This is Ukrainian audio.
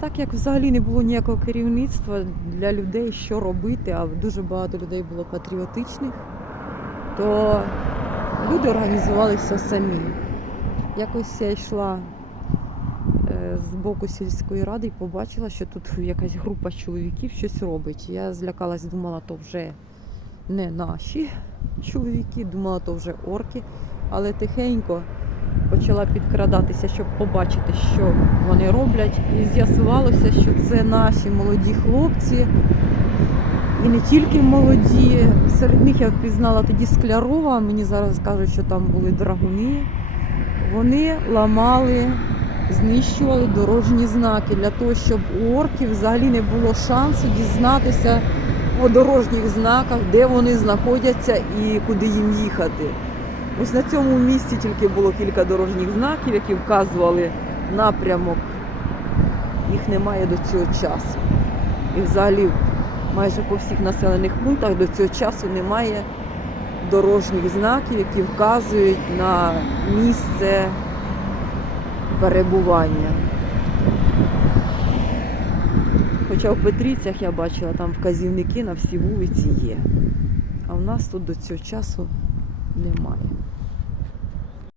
так як взагалі не було ніякого керівництва для людей, що робити, а дуже багато людей було патріотичних, то люди організувалися самі. Якось я йшла е, з боку сільської ради і побачила, що тут якась група чоловіків щось робить. Я злякалась, думала, то вже не наші чоловіки, думала, то вже орки, але тихенько почала підкрадатися, щоб побачити, що вони роблять. І з'ясувалося, що це наші молоді хлопці. І не тільки молоді. Серед них я впізнала тоді Склярова, мені зараз кажуть, що там були драгуни. Вони ламали, знищували дорожні знаки для того, щоб у орків взагалі не було шансу дізнатися по дорожніх знаках, де вони знаходяться і куди їм їхати. Ось на цьому місці тільки було кілька дорожніх знаків, які вказували напрямок. Їх немає до цього часу. І взагалі майже по всіх населених пунктах до цього часу немає дорожніх знаків, які вказують на місце перебування. Хоча в Петрівцях я бачила, там вказівники на всі вулиці є. А в нас тут до цього часу немає.